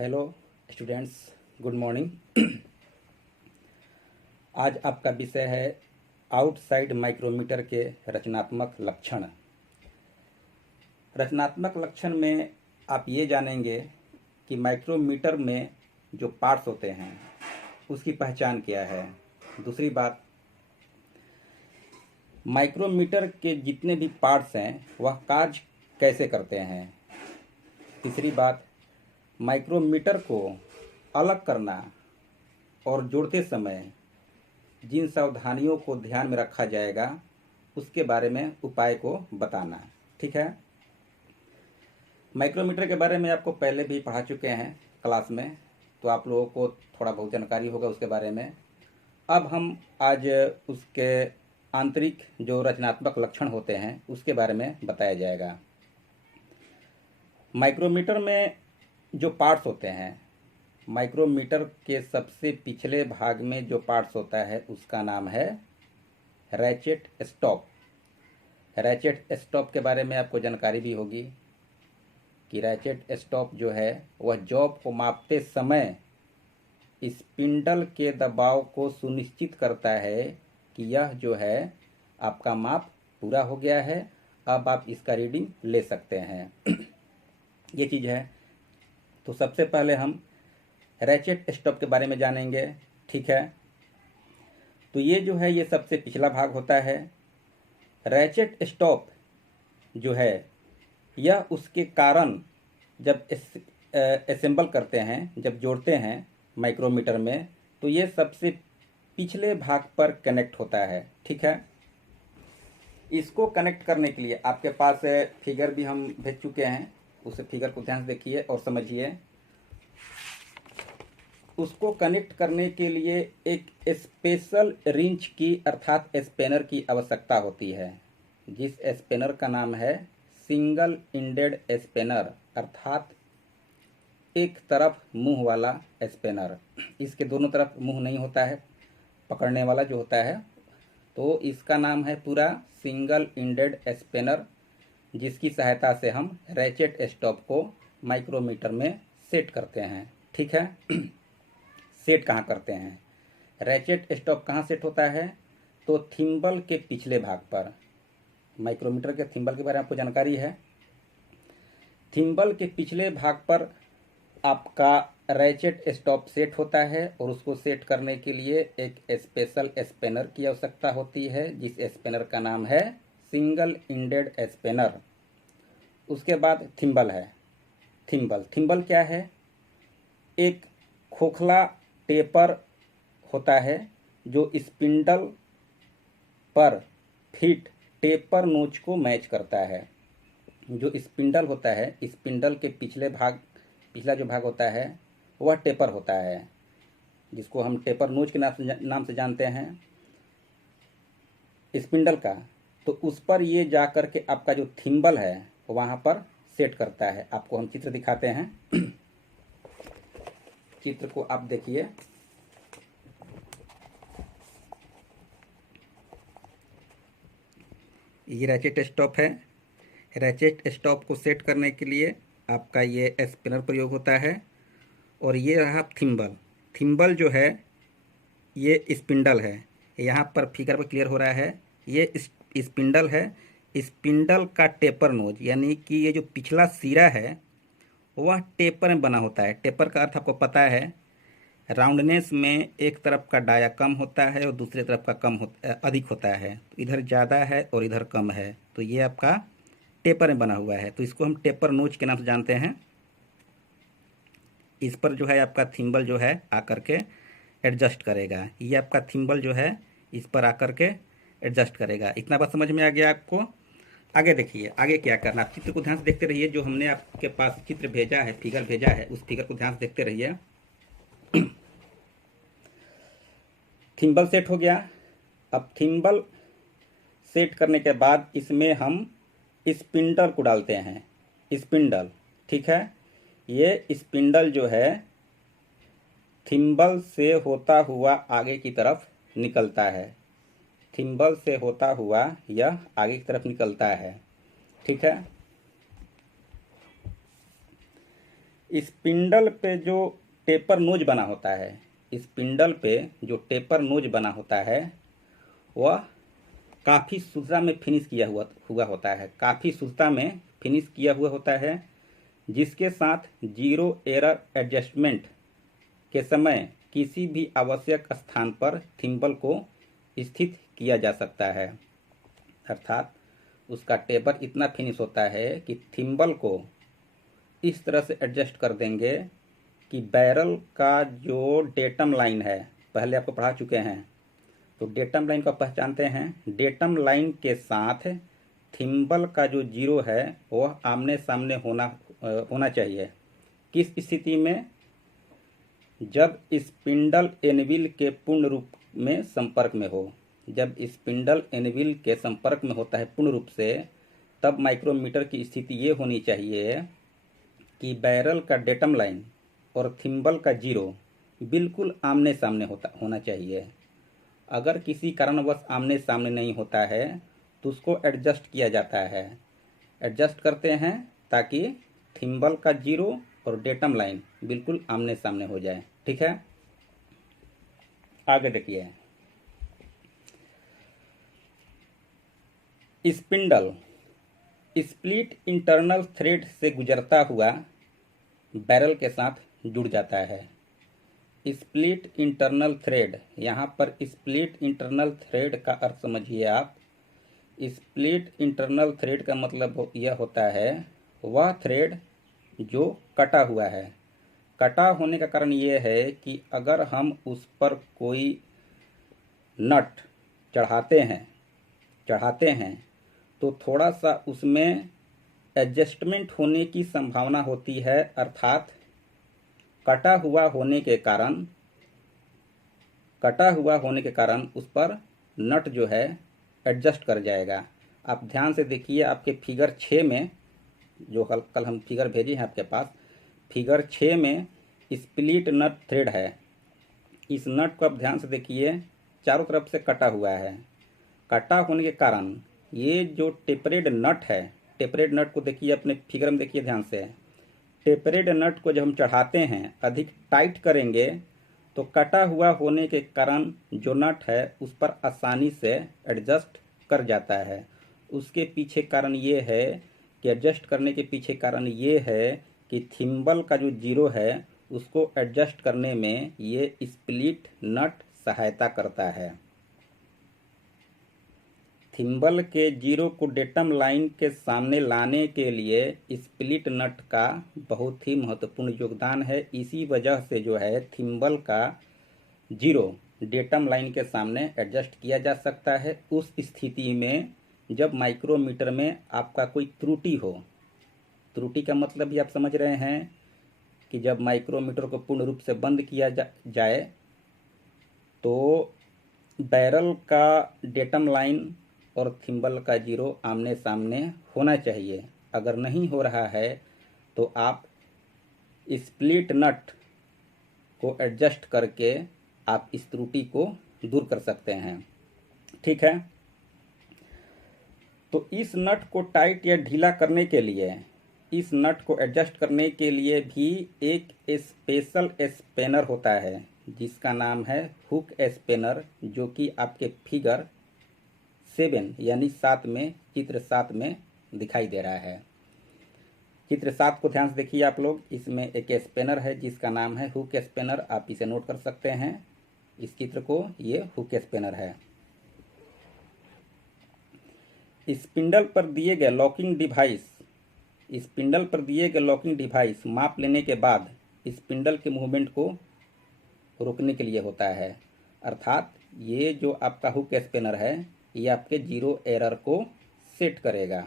Hello students, good morning. आज आपका विषय है आउटसाइड माइक्रोमीटर के रचनात्मक लक्षण। रचनात्मक लक्षण में आप ये जानेंगे कि माइक्रोमीटर में जो पार्ट्स होते हैं उसकी पहचान क्या है। दूसरी बात, माइक्रोमीटर के जितने भी पार्ट्स हैं वह कार्य कैसे करते हैं। तीसरी बात, माइक्रोमीटर को अलग करना और जोड़ते समय जिन सावधानियों को ध्यान में रखा जाएगा उसके बारे में उपाय को बताना। ठीक है। माइक्रोमीटर के बारे में आपको पहले भी पढ़ा चुके हैं क्लास में, तो आप लोगों को थोड़ा बहुत जानकारी होगा उसके बारे में। अब हम आज उसके आंतरिक जो रचनात्मक लक्षण होते हैं उसके बारे में बताया जाएगा। माइक्रोमीटर में जो पार्ट्स होते हैं, माइक्रोमीटर के सबसे पिछले भाग में जो पार्ट्स होता है उसका नाम है रैचेट स्टॉप। रैचेट स्टॉप के बारे में आपको जानकारी भी होगी कि रैचेट स्टॉप जो है वह जॉब को मापते समय स्पिंडल के दबाव को सुनिश्चित करता है कि यह जो है आपका माप पूरा हो गया है, अब आप इसका रीडिंग ले सकते हैं। ये चीज़ है। तो सबसे पहले हम रैचेट स्टॉप के बारे में जानेंगे। ठीक है। तो ये जो है ये सबसे पिछला भाग होता है। रैचेट स्टॉप जो है यह उसके कारण जब असेंबल करते हैं, जब जोड़ते हैं माइक्रोमीटर में, तो ये सबसे पिछले भाग पर कनेक्ट होता है। ठीक है। इसको कनेक्ट करने के लिए आपके पास फिगर भी हम भेज चुके हैं, उस फिगर को ध्यान से देखिए और समझिए। उसको कनेक्ट करने के लिए एक स्पेशल रिंच की अर्थात स्पेनर की आवश्यकता होती है, जिस स्पेनर का नाम है सिंगल इंडेड स्पेनर, अर्थात एक तरफ मुंह वाला स्पेनर। इसके दोनों तरफ मुंह नहीं होता है, पकड़ने वाला जो होता है, तो इसका नाम है पूरा सिंगल इंडेड स्पेनर, जिसकी सहायता से हम रैचेट स्टॉप को माइक्रोमीटर में सेट करते हैं। ठीक है। सेट कहाँ करते हैं, रैचेट स्टॉप कहाँ सेट होता है, तो थिम्बल के पिछले भाग पर। माइक्रोमीटर के थिम्बल के बारे में आपको जानकारी है। थिम्बल के पिछले भाग पर आपका रैचेट स्टॉप सेट होता है और उसको सेट करने के लिए एक स्पेशल स्पेनर की आवश्यकता होती है, जिस स्पेनर का नाम है सिंगल इंडेड स्पेनर। उसके बाद थिम्बल है। थिम्बल क्या है, एक खोखला टेपर होता है जो स्पिंडल पर फिट टेपर नोच को मैच करता है। जो स्पिंडल होता है, स्पिंडल के पिछला जो भाग होता है वह टेपर होता है, जिसको हम टेपर नोच के नाम से जानते हैं स्पिंडल का। तो उस पर ये जा कर के आपका जो थिम्बल है वहाँ पर सेट करता है। आपको हम चित्र दिखाते हैं। चित्र को आप देखिए। ये रैचेट स्टॉप है। रैचेट स्टॉप को सेट करने के लिए आपका ये स्पिनर प्रयोग होता है और ये रहा थिम्बल। थिम्बल जो है ये स्पिंडल है। यहाँ पर फिगर पर क्लियर हो रहा है, ये स्पिंडल है। स्पिंडल का टेपर नोज यानी कि ये जो पिछला सिरा है वह टेपर में बना होता है। टेपर का अर्थ आपको पता है, राउंडनेस में एक तरफ का डाया कम होता है और दूसरे तरफ का अधिक होता है। तो इधर ज़्यादा है और इधर कम है, तो ये आपका टेपर में बना हुआ है। तो इसको हम टेपर नोच के नाम से जानते हैं। इस पर जो है आपका थिम्बल जो है आकर के एडजस्ट करेगा। ये आपका थिम्बल जो है इस पर आकर के एडजस्ट करेगा। इतना बात समझ में आ गया आपको। आगे देखिए, आगे क्या करना, आप चित्र को ध्यान से देखते रहिए। जो हमने आपके पास चित्र भेजा है, फिगर भेजा है, उस फिगर को ध्यान से देखते रहिए। थिम्बल सेट हो गया। अब थिम्बल सेट करने के बाद इसमें हम स्पिंडल को डालते हैं। स्पिंडल, ठीक है। ये स्पिंडल जो है थिम्बल से होता हुआ आगे की तरफ निकलता है। थिम्बल से होता हुआ यह आगे की तरफ निकलता है। ठीक है। स्पिंडल पे जो टेपर नोज बना होता है, स्पिंडल पे जो टेपर नोज बना होता है वह काफ़ी शुद्धता में फिनिश किया हुआ होता है, काफ़ी शुद्धता में फिनिश किया हुआ होता है, जिसके साथ जीरो एरर एडजस्टमेंट के समय किसी भी आवश्यक स्थान पर थिम्बल को स्थित किया जा सकता है। अर्थात उसका टेपर इतना फिनिश होता है कि थिम्बल को इस तरह से एडजस्ट कर देंगे कि बैरल का जो डेटम लाइन है, पहले आपको पढ़ा चुके हैं, तो डेटम लाइन को पहचानते हैं। डेटम लाइन के साथ थिम्बल का जो जीरो है वह आमने सामने होना चाहिए। किस स्थिति में? जब स्पिंडल एनविल के पूर्ण रूप में संपर्क में हो। जब स्पिंडल एनविल के संपर्क में होता है पूर्ण रूप से, तब माइक्रोमीटर की स्थिति ये होनी चाहिए कि बैरल का डेटम लाइन और थिम्बल का जीरो बिल्कुल आमने सामने होना चाहिए। अगर किसी कारणवश आमने सामने नहीं होता है तो उसको एडजस्ट किया जाता है। एडजस्ट करते हैं ताकि थिम्बल का जीरो और डेटम लाइन बिल्कुल आमने सामने हो जाए। ठीक है, आगे देखिए। स्पिंडल स्प्लिट इंटरनल थ्रेड से गुजरता हुआ बैरल के साथ जुड़ जाता है। स्प्लिट इंटरनल थ्रेड, यहाँ पर स्प्लिट इंटरनल थ्रेड का अर्थ समझिए आप। स्प्लिट इंटरनल थ्रेड का मतलब यह होता है वह थ्रेड जो कटा हुआ है। कटा होने का कारण यह है कि अगर हम उस पर कोई नट चढ़ाते हैं तो थोड़ा सा उसमें एडजस्टमेंट होने की संभावना होती है। अर्थात कटा हुआ होने के कारण उस पर नट जो है एडजस्ट कर जाएगा। आप ध्यान से देखिए, आपके फिगर 6 में जो कल हम फिगर भेजे हैं आपके पास, फिगर 6 में स्प्लिट नट थ्रेड है। इस नट को आप ध्यान से देखिए, चारों तरफ से कटा हुआ है। कटा होने के कारण ये जो टेपरेड नट है, टेपरेड नट को देखिए, अपने फिगर में देखिए ध्यान से। टेपरेड नट को जब हम चढ़ाते हैं, अधिक टाइट करेंगे तो कटा हुआ होने के कारण जो नट है उस पर आसानी से एडजस्ट कर जाता है। उसके पीछे कारण ये है कि एडजस्ट करने के पीछे कारण ये है कि थिम्बल का जो जीरो है उसको एडजस्ट करने में ये स्प्लिट नट सहायता करता है। थिम्बल के जीरो को डेटम लाइन के सामने लाने के लिए स्प्लिट नट का बहुत ही महत्वपूर्ण योगदान है। इसी वजह से जो है थिम्बल का जीरो डेटम लाइन के सामने एडजस्ट किया जा सकता है। उस स्थिति में जब माइक्रोमीटर में आपका कोई त्रुटि हो, त्रुटि का मतलब भी आप समझ रहे हैं कि जब माइक्रोमीटर को पूर्ण रूप से बंद किया जाए तो बैरल का डेटम लाइन और थिम्बल का जीरो आमने सामने होना चाहिए। अगर नहीं हो रहा है तो आप स्प्लिट नट को एडजस्ट करके आप इस त्रुटि को दूर कर सकते हैं। ठीक है, तो इस नट को टाइट या ढीला करने के लिए, इस नट को एडजस्ट करने के लिए भी एक स्पेशल स्पेनर होता है जिसका नाम है हुक स्पेनर, जो कि आपके फिगर 7 यानी 7 में, चित्र 7 में दिखाई दे रहा है। चित्र 7 को ध्यान से देखिए आप लोग। इसमें एक स्पेनर है जिसका नाम है हुक स्पेनर। आप इसे नोट कर सकते हैं, इस चित्र को। ये हुक स्पेनर है। स्पिंडल पर दिए गए लॉकिंग डिवाइस माप लेने के बाद स्पिंडल के मूवमेंट को रोकने के लिए होता है। अर्थात ये जो आपका हुक स्पिनर है ये आपके जीरो एरर को सेट करेगा।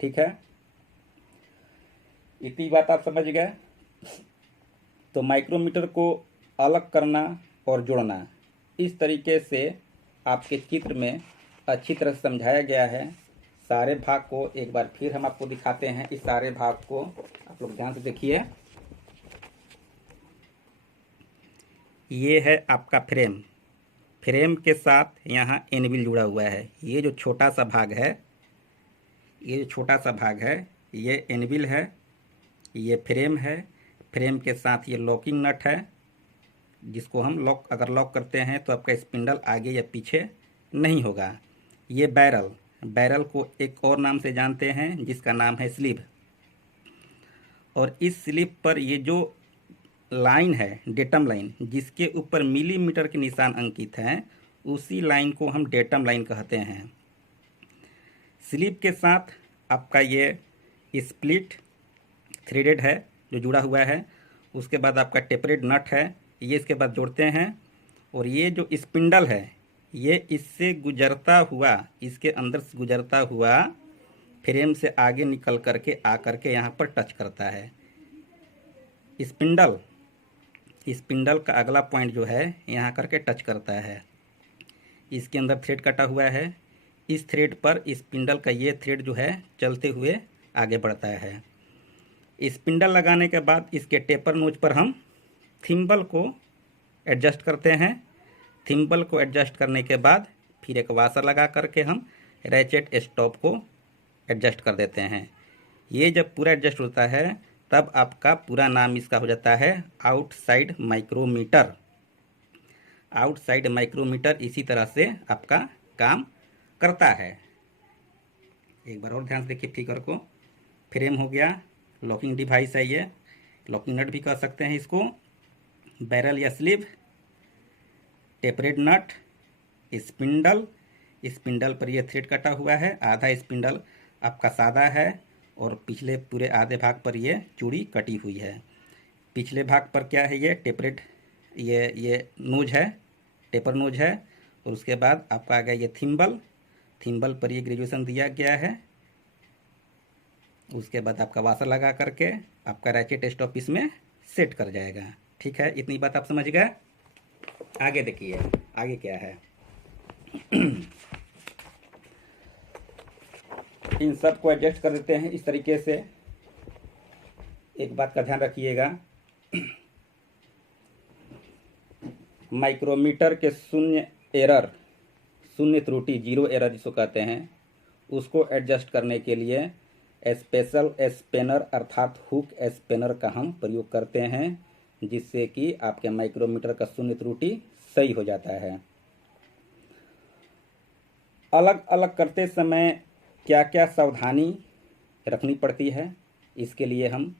ठीक है, इतनी बात आप समझ गए। तो माइक्रोमीटर को अलग करना और जोड़ना इस तरीके से आपके चित्र में अच्छी तरह से समझाया गया है। सारे भाग को एक बार फिर हम आपको दिखाते हैं। इस सारे भाग को आप लोग ध्यान से देखिए। ये है आपका फ्रेम के साथ यहाँ एनविल जुड़ा हुआ है। ये जो छोटा सा भाग है, ये एनविल है, ये फ्रेम है। फ्रेम के साथ ये लॉकिंग नट है, जिसको हम अगर लॉक करते हैं तो आपका स्पिंडल आगे या पीछे नहीं होगा। ये बैरल को एक और नाम से जानते हैं जिसका नाम है स्लीव। और इस स्लीव पर ये जो लाइन है, डेटम लाइन, जिसके ऊपर मिलीमीटर के निशान अंकित हैं, उसी लाइन को हम डेटम लाइन कहते हैं। स्लीव के साथ आपका ये स्प्लिट थ्रेडेड है जो जुड़ा हुआ है। उसके बाद आपका टेपरेड नट है, ये इसके बाद जोड़ते हैं। और ये जो स्पिंडल है, ये इससे गुजरता हुआ, इसके अंदर से गुजरता हुआ फ्रेम से आगे निकल करके आकर के यहाँ पर टच करता है। स्पिंडल का अगला पॉइंट जो है यहाँ करके टच करता है। इसके अंदर थ्रेड कटा हुआ है, इस थ्रेड पर स्पिंडल का ये थ्रेड जो है चलते हुए आगे बढ़ता है। स्पिंडल लगाने के बाद इसके टेपर नोच पर हम थिम्बल को एडजस्ट करते हैं। थिम्बल को एडजस्ट करने के बाद फिर एक वाशर लगा करके हम रैचेट स्टॉप को एडजस्ट कर देते हैं। ये जब पूरा एडजस्ट होता है तब आपका पूरा नाम इसका हो जाता है आउटसाइड माइक्रोमीटर। आउटसाइड माइक्रोमीटर इसी तरह से आपका काम करता है। एक बार और ध्यान से देखिए फिगर को। फ्रेम हो गया, लॉकिंग डिवाइस है, ये लॉकिंग नट भी कह सकते हैं इसको, बैरल या स्लीव, टेपरेड नट, स्पिंडल पर ये थ्रेड कटा हुआ है। आधा स्पिंडल आपका सादा है और पिछले पूरे आधे भाग पर ये चूड़ी कटी हुई है। पिछले भाग पर क्या है, ये टेपरेड, ये नोज है, टेपर नोज है। और उसके बाद आपका आ गया ये थिम्बल पर ये ग्रेजुएशन दिया गया है। उसके बाद आपका वाशर लगा करके आपका रैचेट स्टॉप इसमें सेट कर जाएगा। ठीक है, इतनी बात आप समझ गए। आगे देखिए आगे क्या है। इन सब को एडजस्ट कर देते हैं इस तरीके से। एक बात का ध्यान रखिएगा, माइक्रोमीटर के शून्य त्रुटि, जीरो एरर जिसको कहते हैं, उसको एडजस्ट करने के लिए स्पेशल स्पेनर अर्थात हुक स्पेनर का हम प्रयोग करते हैं, जिससे कि आपके माइक्रोमीटर का शून्य त्रुटि सही हो जाता है। अलग अलग करते समय क्या क्या सावधानी रखनी पड़ती है, इसके लिए हम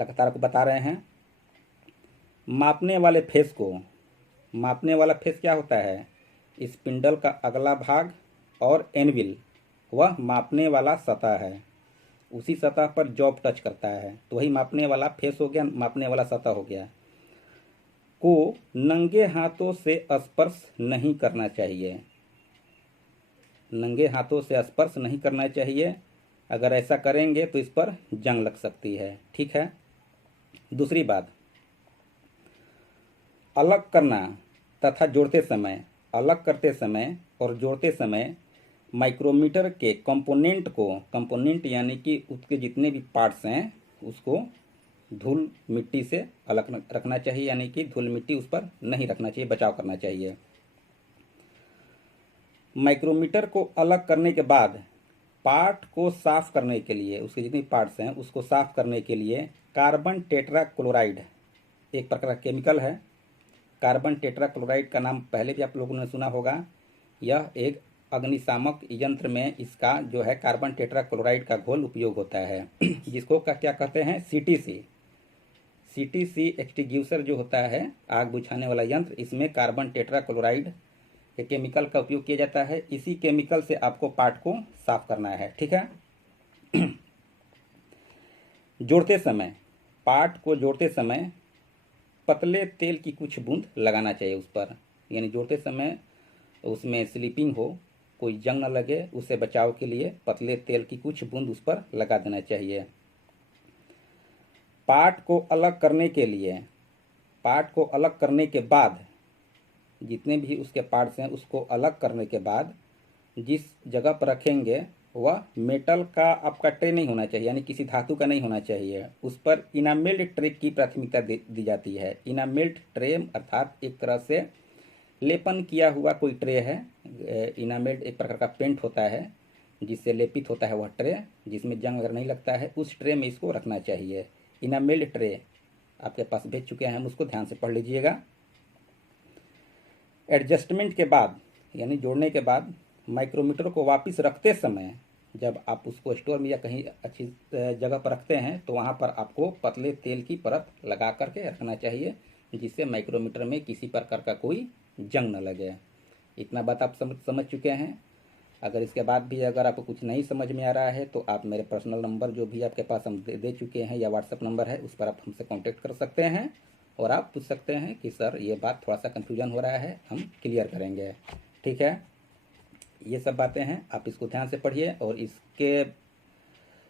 लगातार आपको बता रहे हैं। मापने वाला फेस क्या होता है, स्पिंडल का अगला भाग और एनविल, वह मापने वाला सतह है। उसी सतह पर जॉब टच करता है तो वही मापने वाला फेस हो गया, मापने वाला सतह हो गया। को नंगे हाथों से स्पर्श नहीं करना चाहिए, नंगे हाथों से स्पर्श नहीं करना चाहिए। अगर ऐसा करेंगे तो इस पर जंग लग सकती है। ठीक है। दूसरी बात, अलग करना तथा जोड़ते समय, अलग करते समय और जोड़ते समय माइक्रोमीटर के कंपोनेंट यानी कि उसके जितने भी पार्ट्स हैं उसको धूल मिट्टी से अलग रखना चाहिए, यानी कि धूल मिट्टी उस पर नहीं रखना चाहिए, बचाव करना चाहिए। माइक्रोमीटर को अलग करने के बाद पार्ट को साफ करने के लिए, उसके जितने पार्ट्स हैं उसको साफ करने के लिए कार्बन टेट्राक्लोराइड एक प्रकार का केमिकल है। कार्बन टेट्राक्लोराइड का नाम पहले भी आप लोगों ने सुना होगा। यह एक अग्निशामक यंत्र में इसका जो है कार्बन टेट्राक्लोराइड का घोल उपयोग होता है, जिसको क्या कहते हैं, सीटीसी एक्सटिंग्विशर जो होता है, आग बुझाने वाला यंत्र, इसमें कार्बन टेट्राक्लोराइड के केमिकल का उपयोग किया जाता है। इसी केमिकल से आपको पार्ट को साफ करना है। ठीक है। जोड़ते समय, पार्ट को जोड़ते समय पतले तेल की कुछ बूंद लगाना चाहिए उस पर, यानी जोड़ते समय उसमें स्लिपिंग हो, कोई जंग न लगे, उससे बचाव के लिए पतले तेल की कुछ बूंद उस पर लगा देना चाहिए। पार्ट को अलग करने के बाद जितने भी उसके पार्ट्स हैं उसको अलग करने के बाद जिस जगह पर रखेंगे वह मेटल का आपका ट्रे नहीं होना चाहिए, यानी किसी धातु का नहीं होना चाहिए। उस पर इनामेल्ड ट्रे की प्राथमिकता दी जाती है। इनामेल्ड ट्रे अर्थात एक तरह से लेपन किया हुआ कोई ट्रे है। इनामेल्ड एक प्रकार का पेंट होता है जिससे लेपित होता है वह ट्रे, जिसमें जंग अगर नहीं लगता है, उस ट्रे में इसको रखना चाहिए। इनामेल्ड ट्रे आपके पास भेज चुके हैं हम, उसको ध्यान से पढ़ लीजिएगा। एडजस्टमेंट के बाद यानी जोड़ने के बाद माइक्रोमीटर को वापस रखते समय जब आप उसको स्टोर में या कहीं अच्छी जगह पर रखते हैं तो वहाँ पर आपको पतले तेल की परत लगा करके रखना चाहिए, जिससे माइक्रोमीटर में किसी प्रकार का कोई जंग न लगे। इतना बात आप समझ चुके हैं। अगर इसके बाद भी अगर आपको कुछ नहीं समझ में आ रहा है तो आप मेरे पर्सनल नंबर जो भी आपके पास हम दे चुके हैं या व्हाट्सएप नंबर है उस पर आप हमसे कांटेक्ट कर सकते हैं और आप पूछ सकते हैं कि सर ये बात थोड़ा सा कन्फ्यूजन हो रहा है, हम क्लियर करेंगे। ठीक है, ये सब बातें हैं, आप इसको ध्यान से पढ़िए और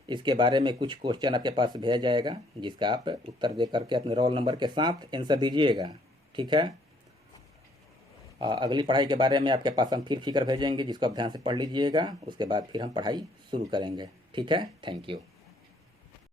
इसके बारे में कुछ क्वेश्चन आपके पास भेजा जाएगा जिसका आप उत्तर दे करके अपने रोल नंबर के साथ आंसर दीजिएगा। ठीक है, अगली पढ़ाई के बारे में आपके पास हम फिर फिकर भेजेंगे जिसको आप ध्यान से पढ़ लीजिएगा। उसके बाद फिर हम पढ़ाई शुरू करेंगे। ठीक है, थैंक यू।